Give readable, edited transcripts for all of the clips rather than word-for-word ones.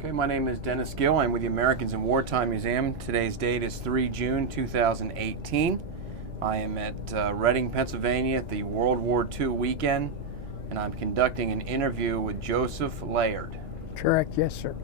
Okay, my name is Dennis Gill. I'm with the Americans in Wartime Museum. Today's date is 3 June 2018. I am at Reading, Pennsylvania at the World War II weekend, and I'm conducting an interview with Joseph Laird. Correct, yes, sir.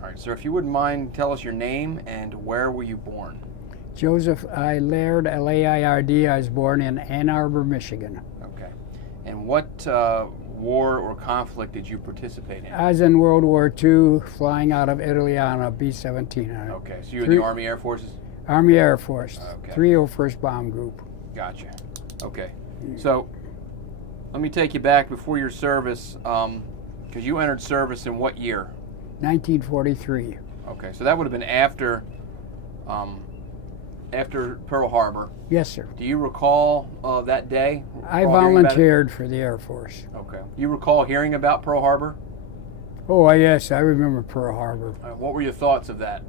All right, sir, if you wouldn't mind, tell us your name and where were you born? Joseph I. Laird, L-A-I-R-D. I was born in Ann Arbor, Michigan. Okay. And what war or conflict did you participate in? I was in World War II, flying out of Italy on a B-17. Okay, so you were in the Army Air Forces? Army Air Force, Okay. 301st Bomb Group. Gotcha. Okay. So let me take you back before your service, because you entered service in what year? 1943. Okay, so that would have been after Pearl Harbor. Yes, sir. Do you recall that day? I volunteered for the Air Force. Okay. Do you recall hearing about Pearl Harbor? Oh, yes, I remember Pearl Harbor. What were your thoughts of that?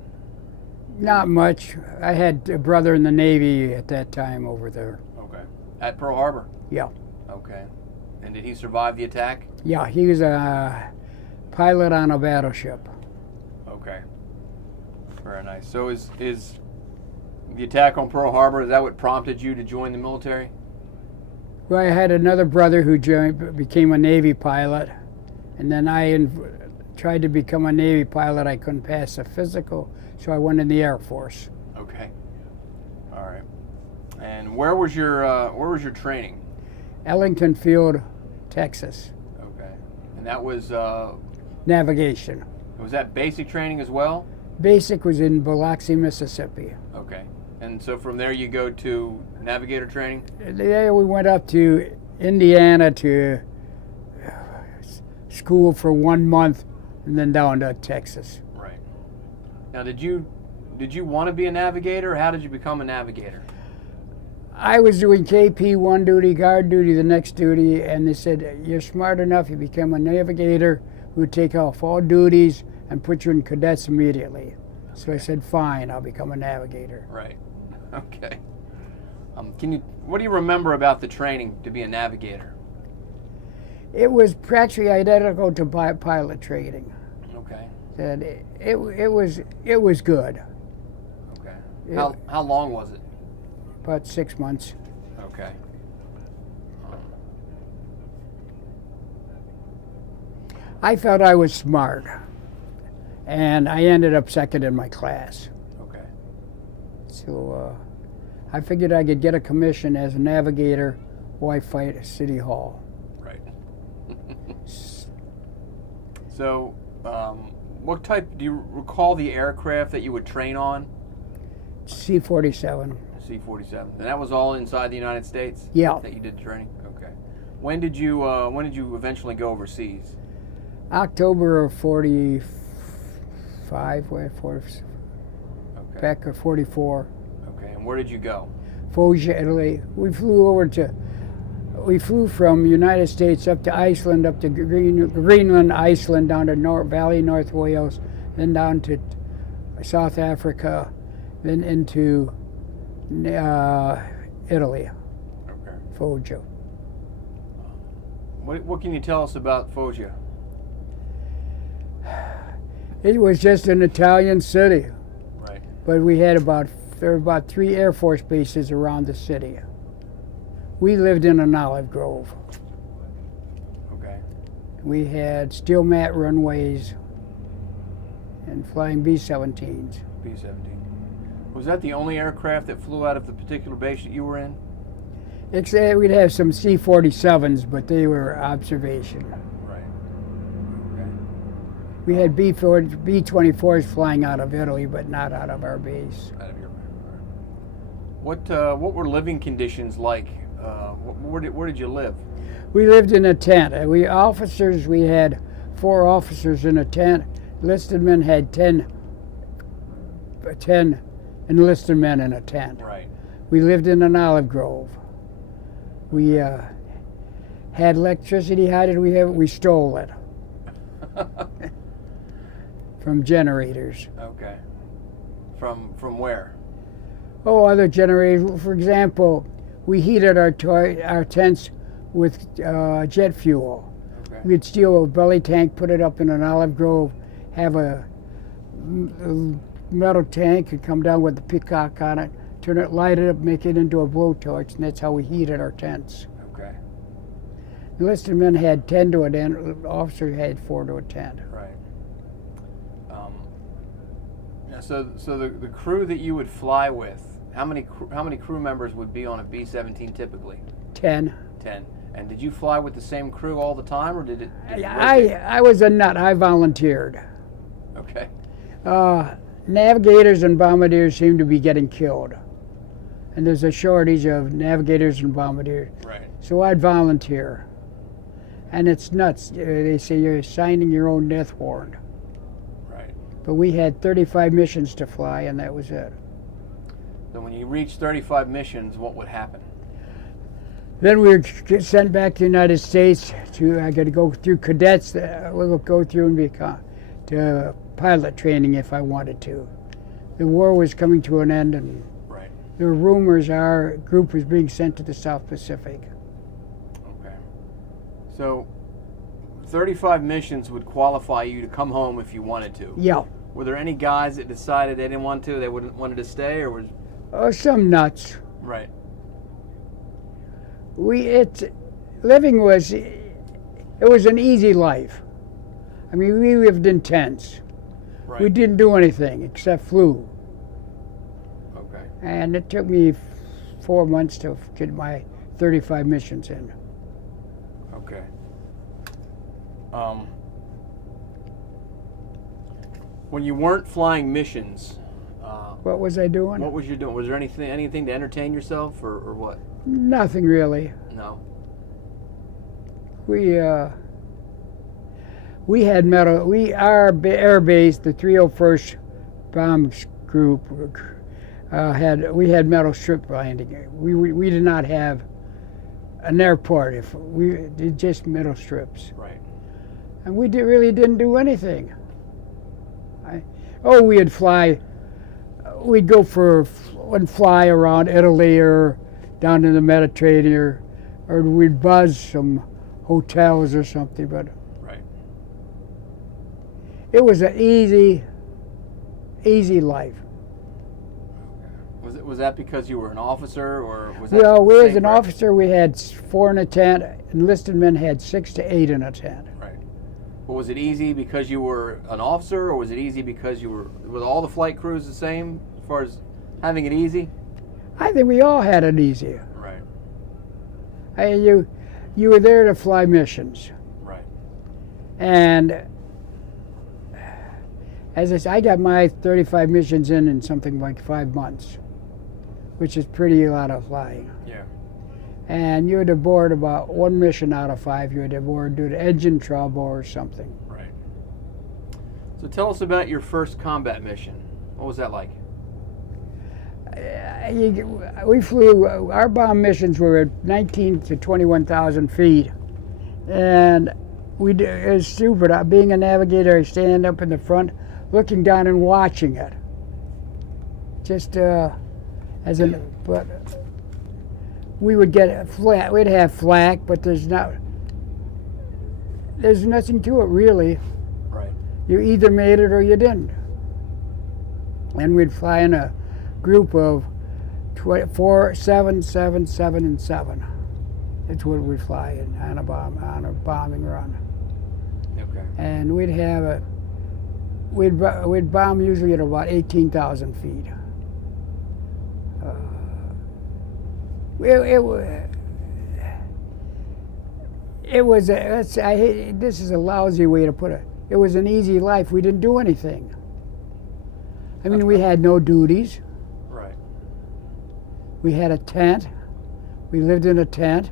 Not much. I had a brother in the Navy at that time over there. Okay. At Pearl Harbor? Yeah. Okay. And did he survive the attack? Yeah, he was a pilot on a battleship. Okay. Very nice. So is the attack on Pearl Harbor, is that what prompted you to join the military? Well, I had another brother who became a Navy pilot, and then I tried to become a Navy pilot. I couldn't pass a physical, so I went in the Air Force. Okay. All right. And where was your training? Ellington Field, Texas. Okay. And that was Navigation. was that basic training as well? Basic was in Biloxi, Mississippi. Okay. And so from there you go to Navigator training? There we went up to Indiana to school for 1 month, and then down to Texas. Right. Now, did you want to be a navigator, or how did you become a navigator? I was doing KP one duty, guard duty the next duty, and they said, you're smart enough, you become a navigator, who would take off all duties and put you in cadets immediately. So I said, fine, I'll become a navigator. Right. Okay. What do you remember about the training to be a navigator? It was practically identical to pilot training. Okay. And it was good. Okay. How long was it? About 6 months. Okay. I felt I was smart, and I ended up second in my class. Okay. So I figured I could get a commission as a navigator while I fight at City Hall. Right. So, what type, do you recall the aircraft that you would train on? C-47. C-47. And that was all inside the United States? Yeah. That you did training? Okay. When did you eventually go overseas? October of 45, Okay. back of 44. Okay. And where did you go? Foggia, Italy. We flew from United States up to Iceland, up to Greenland, Iceland, down to Valley, North Wales, then down to South Africa, then into Italy. Okay. Foggia. What can you tell us about Foggia? It was just an Italian city, Right. but there were about 3 Air Force bases around the city. We lived in an olive grove. Okay. We had steel mat runways and flying B-17s. B-17. Was that the only aircraft that flew out of the particular base that you were in? Except we'd have some C-47s, but they were observation. Right. Okay. We had B-24s flying out of Italy, but not out of our base. Out of your What were living conditions like? Where did you live? We lived in a tent. We had 4 officers in a tent. Enlisted men had 10 enlisted men in a tent. Right. We lived in an olive grove. We had electricity. How did we have it? We stole it from generators. Okay. From where? Oh, other generators. For example, we heated our tents with jet fuel. Okay. We'd steal a belly tank, put it up in an olive grove, have a metal tank and come down with the peacock on it, turn it, light it up, make it into a blowtorch, and that's how we heated our tents. Okay. Enlisted men had 10 to a tent, officers had 4 to a tent. Right. Yeah, so the crew that you would fly with, how many crew members would be on a B-17 typically? 10. 10. And did you fly with the same crew all the time, or did it I was a nut. I volunteered. Okay. Navigators and bombardiers seem to be getting killed. And there's a shortage of navigators and bombardiers. Right. So I'd volunteer. And it's nuts. They say you're signing your own death warrant. Right. But we had 35 missions to fly, and that was it. So when you reached 35 missions, what would happen? Then we were sent back to the United States. I got to go through cadets. We'll go through and become to pilot training if I wanted to. The war was coming to an end, and right. there were rumors our group was being sent to the South Pacific. Okay. So 35 missions would qualify you to come home if you wanted to. Yeah. Were there any guys that decided they didn't want to, they wanted to stay, or was... Some nuts. Right. Living was, it was an easy life. I mean, we lived in tents. Right. We didn't do anything except flew. Okay. And it took me 4 months to get my 35 missions in. Okay. When you weren't flying missions, What was I doing? what was you doing? Was there anything to entertain yourself, or what? Nothing really. No. We had our air base, the 301st Bomb Group, we had metal strip landing. We did not have an airport. We did just metal strips. Right. And we really didn't do anything. We'd fly. We'd go and fly around Italy or down in the Mediterranean, or we'd buzz some hotels or something. But Right. it was an easy life. Was that because you were an officer, or was that? Well, we the as same an for- officer, we had 4 in a tent. Enlisted men had 6 to 8 in a tent. Right. But was it easy because you were an officer, or was it easy because you were all the flight crews the same as far as having it easy? I think we all had it easy. Right. You were there to fly missions. Right. And as I said, I got my 35 missions in something like 5 months, which is pretty a lot of flying. Yeah. And you had to board about 1 mission out of 5. You had to board due to engine trouble or something. Right. So tell us about your first combat mission. What was that like? We flew, our bomb missions were at 19 to 21,000 feet. And it was stupid. Being a navigator, I stand up in the front, looking down and watching it. But we would get flat. We'd have flak, but there's nothing to it really. Right. You either made it or you didn't. And we'd fly in a group of 4, 7, 7, 7, and 7. That's what we'd fly on a bombing run. Okay. And we'd bomb usually at about 18,000 feet. This is a lousy way to put it. It was an easy life. We didn't do anything. I mean, we had no duties. Right. We had a tent. We lived in a tent.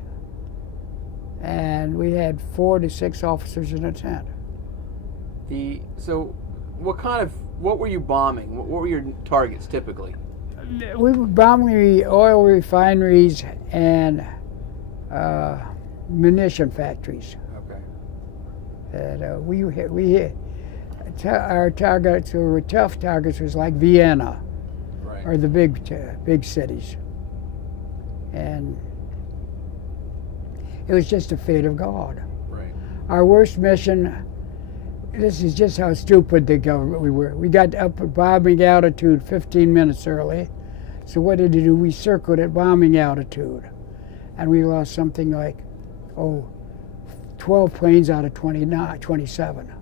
And we had 4 to 6 officers in a tent. So what were you bombing? What were your targets typically? We were bombing the oil refineries and munition factories. Okay. And our targets were tough targets, was like Vienna, Right. or the big cities. And it was just the fate of God. Right. Our worst mission, this is just how stupid the government we were. We got up at bombing altitude 15 minutes early. So what did we do? We circled at bombing altitude. And we lost something like, 12 planes out of 27.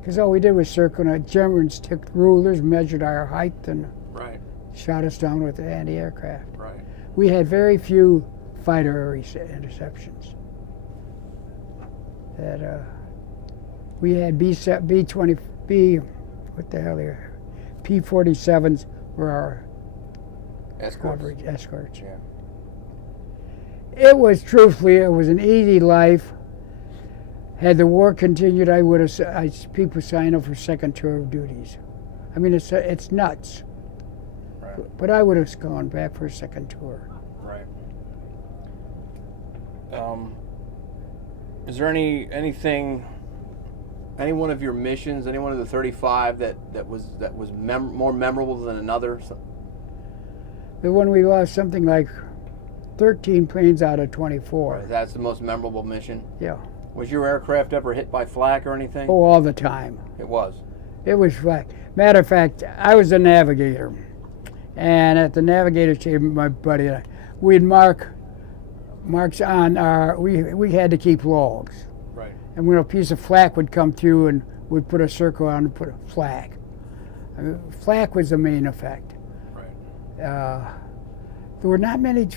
Because all we did was circle, and the Germans took rulers, measured our height, and Right. shot us down with anti-aircraft. Right. We had very few fighter interceptions. We had what the hell here? P-47s were our coverage escorts. Yeah. It was an easy life. Had the war continued, I would have. People sign up for second tour of duties. I mean, it's nuts. Right. But I would have gone back for a second tour. Right. Is there any one of your missions, any one of the 35 that was more memorable than another? The one we lost something like 13 planes out of 24. Right, that's the most memorable mission. Yeah. Was your aircraft ever hit by flak or anything? Oh, all the time. It was. It was flak. Matter of fact, I was a navigator, and at the Navigator chamber, my buddy and I, we'd marks on our. We had to keep logs. Right. And when a piece of flak would come through, and we'd put a circle on and put a flak. I mean, flak was the main effect. Right. There were not many.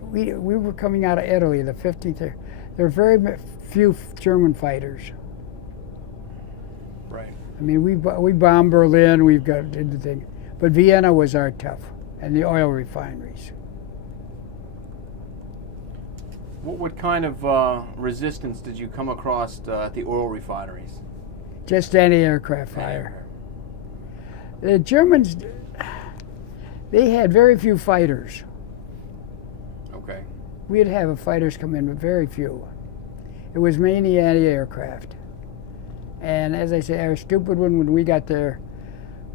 We were coming out of Italy, the 15th. There were very few German fighters. Right. I mean, we bombed Berlin. Did the thing, but Vienna was our tough, and the oil refineries. What kind of resistance did you come across at the oil refineries? Just anti-aircraft fire. The Germans, they had very few fighters. Okay. We'd have fighters come in, but very few. It was mainly anti-aircraft. And as I say, our stupid one, when we got there,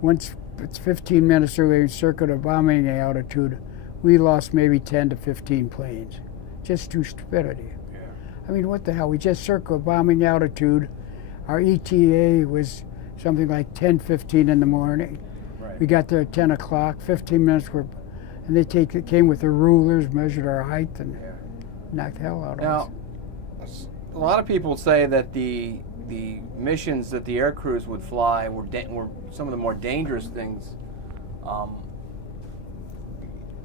once it's 15 minutes early, we circled a bombing altitude, we lost maybe 10 to 15 planes. Just through stupidity. Yeah. I mean, what the hell? We just circled bombing altitude. Our ETA was something like 10:15 in the morning. Right. We got there at 10 o'clock, 15 minutes were, and they came with the rulers, measured our height, and knocked the hell out of us. Now, a lot of people say that the missions that the air crews would fly were some of the more dangerous things.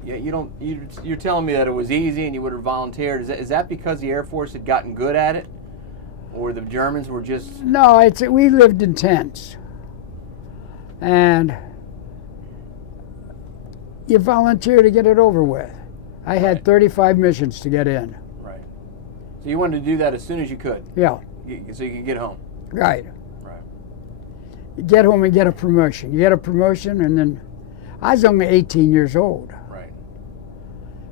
You're telling me that it was easy and you would have volunteered. Is that because the Air Force had gotten good at it, or the Germans were just? No, we lived in tents, and you volunteer to get it over with. I had 35 missions to get in. Right. So you wanted to do that as soon as you could. Yeah. So you could get home. Right. Right. You get home and get a promotion. You get a promotion, and then I was only 18 years old.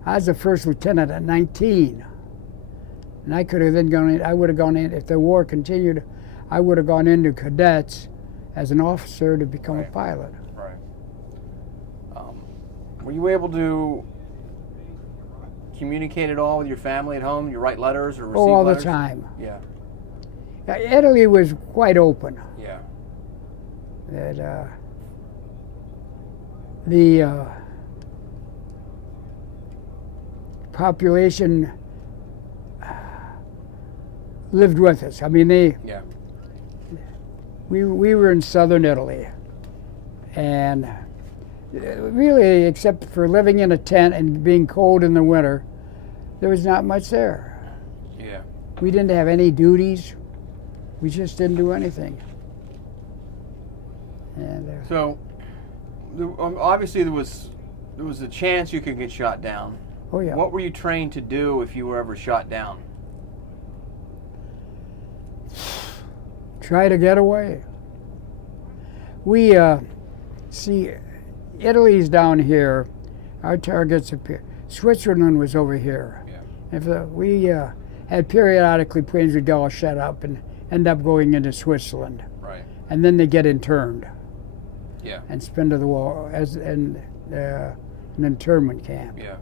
I was the first lieutenant at 19, and I could have then gone in. I would have gone in if the war continued. I would have gone into cadets as an officer to become a pilot. Right. Were you able to communicate at all with your family at home? You write letters or receive all letters? The time. Yeah. Italy was quite open. Yeah. That population lived with us. I mean, we were in southern Italy, and really, except for living in a tent and being cold in the winter, there was not much there. Yeah. We didn't have any duties. We just didn't do anything. And so, obviously, there was a chance you could get shot down. Oh yeah. What were you trained to do if you were ever shot down? Try to get away. We see, Italy's down here. Our targets appear. Switzerland was over here. Yeah. If we had periodically planes would all shut up and end up going into Switzerland. Right. And then they get interned. Yeah. And spent to the war as an internment camp. Yeah.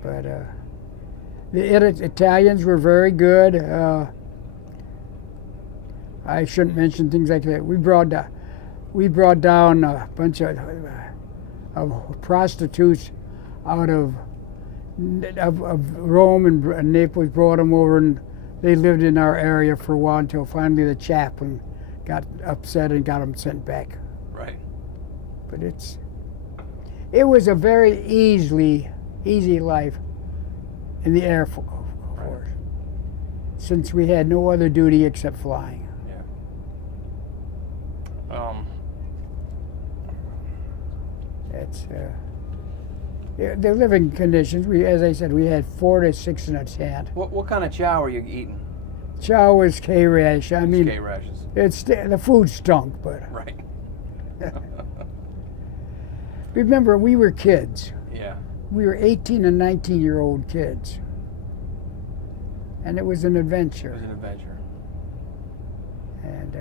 But the Italians were very good. I shouldn't mention things like that. We brought down a bunch of prostitutes out of Rome and Naples, brought them over, and they lived in our area for a while until finally the chaplain got upset and got them sent back. Right. But it was a very easy life in the Air Force, Right. since we had no other duty except flying. The living conditions. As I said, we had 4 to 6 in a tent. What kind of chow are you eating? Chow was K-rash. I mean, K-rashes. the food stunk, but Right. remember, we were kids. Yeah. We were 18 and 19-year-old kids, and it was an adventure. It was an adventure. And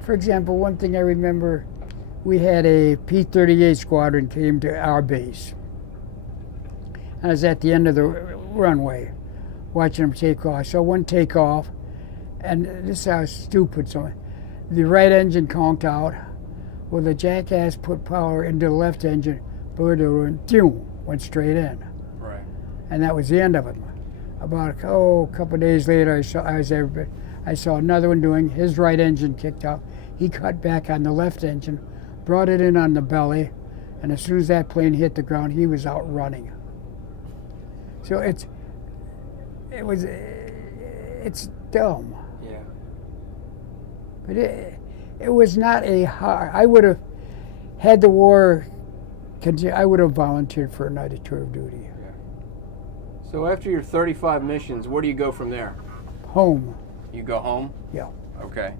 for example, one thing I remember, we had a P-38 squadron came to our base. I was at the end of the runway watching them take off. I saw one take off, and this is how stupid someone. The right engine conked out. Well, the jackass put power into the left engine, went straight in. Right. And that was the end of it. About a couple of days later, I saw another one doing his right engine kicked out. He cut back on the left engine, brought it in on the belly, and as soon as that plane hit the ground, he was out running. So it's dumb. Yeah. But it was not a hard. I would have had the war continue. I would have volunteered for another tour of duty. Yeah. So after your 35 missions, where do you go from there? Home. You go home? Yeah. Okay.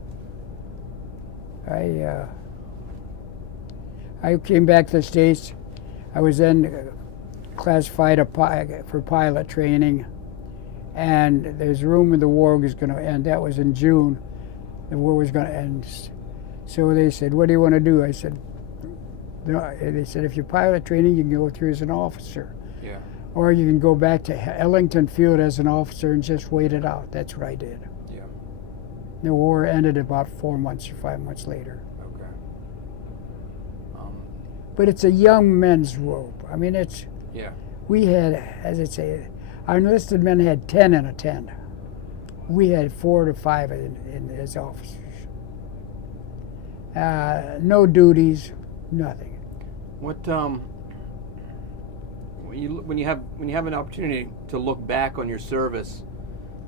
I came back to the States. I was then classified for pilot training, and there's room in the war was going to end. That was in June. The war was going to end. So they said, "What do you want to do?" I said, no. They said, "If you're pilot training, you can go through as an officer. Yeah. Or you can go back to Ellington Field as an officer and just wait it out." That's what I did. Yeah. The war ended about 4 months or 5 months later. Okay. But it's a young men's rope. I mean, Yeah. we had, as I say, our enlisted men had 10 in a tent. We had 4 to 5 as officers. No duties, nothing. What when you have an opportunity to look back on your service,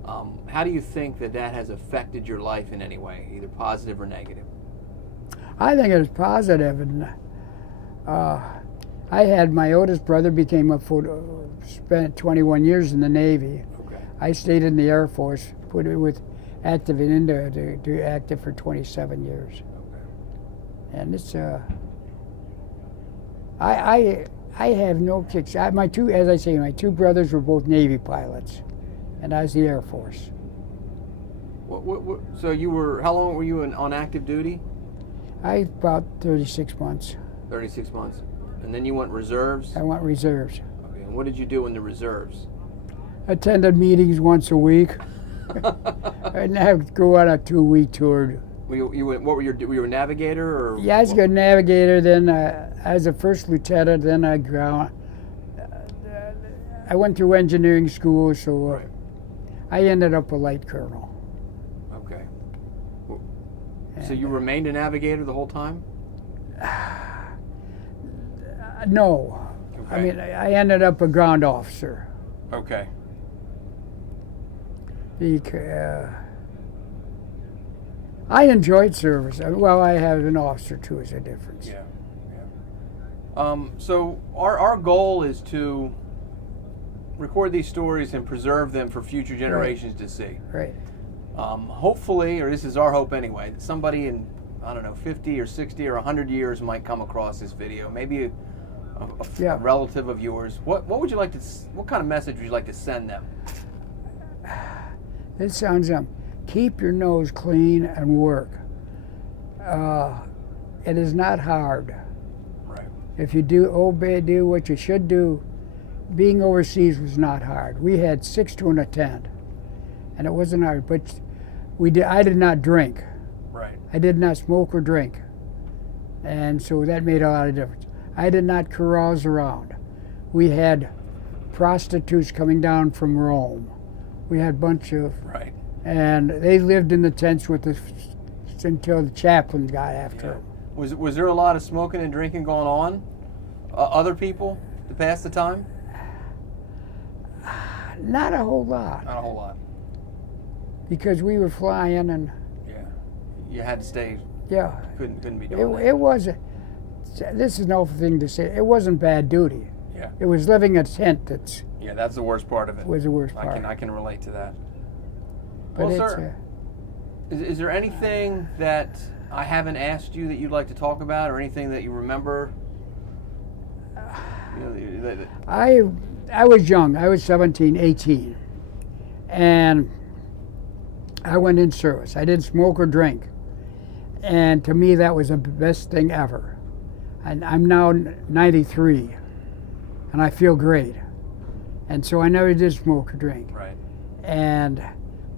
how do you think that has affected your life in any way, either positive or negative? I think it was positive, and I had my oldest brother spent 21 years in the Navy. Okay. I I stayed in the Air Force, active in India, to active for 27 years. Okay. And it's I have no kicks. My two brothers were both Navy pilots, and I was the Air Force. So how long were you on active duty? About 36 months. 36 months. And then you went reserves? I went reserves. Okay. And what did you do in the reserves? Attended meetings once a week. And I would go on a 2-week tour. You were a navigator, or? Yeah, I was a good navigator. Then I was a first lieutenant. Then I went through engineering school, so Right. I ended up a light colonel. Okay. So you remained a navigator the whole time? No. Okay. I mean, I ended up a ground officer. Okay. I enjoyed service. Well, I have an officer too, is a difference. Yeah. So our goal is to record these stories and preserve them for future generations to see. Right. Hopefully, or this is our hope anyway, that somebody in, 50 or 60 or 100 years might come across this video. Maybe a relative of yours. What would you like to? What kind of message would you like to send them? This sounds keep your nose clean and work. It is not hard. Right. If you do what you should do, being overseas was not hard. We had 6 to an tent, and it wasn't hard. But I did not drink. Right. I did not smoke or drink. And so that made a lot of difference. I did not carouse around. We had prostitutes coming down from Rome. We had a bunch of, Right. and they lived in the tents with us until the chaplain got after them. Was there a lot of smoking and drinking going on? Other people to pass the time? Not a whole lot, Not a whole lot. because we were flying, and Yeah. You had to stay. yeah, Couldn't be doing that. it was. This is an awful thing to say. It wasn't bad duty. Yeah. It was living in a tent that Yeah, that's the worst part of it. was the worst part. I can relate to that. But Well, it's, sir, is there anything that I haven't asked you that you'd like to talk about, or anything that you remember? You know, I was young. I was 17, 18. And I went in service. I didn't smoke or drink. And to me, that was the best thing ever. And I'm now 93, and I feel great. And so I never did smoke or drink. Right. And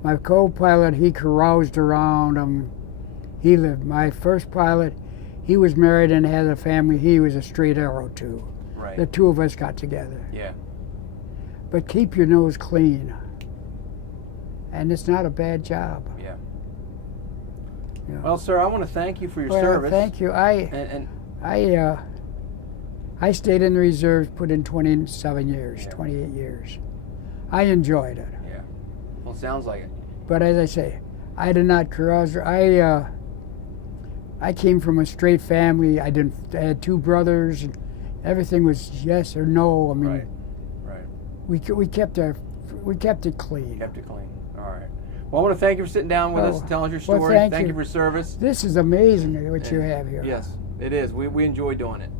my co-pilot, he caroused around. He lived. My first pilot, he was married and had a family. He was a straight arrow too. Right. The two of us got together. Yeah. But keep your nose clean. And it's not a bad job. Yeah. You know. Well, sir, I want to thank you for your Well, service. thank you. And I stayed in the reserves, put in 27 years, Yeah. 28 years. I enjoyed it. yeah. Well, sounds like it. But as I say, I did not carouse. I came from a straight family. I had two brothers, and everything was yes or no. I mean, Right. Right. we kept it clean. Kept it clean. All right. Well, I want to thank you for sitting down with us and telling us your well, story. thank you you for your service. This is amazing what you have here. Yes, it is. We enjoy doing it.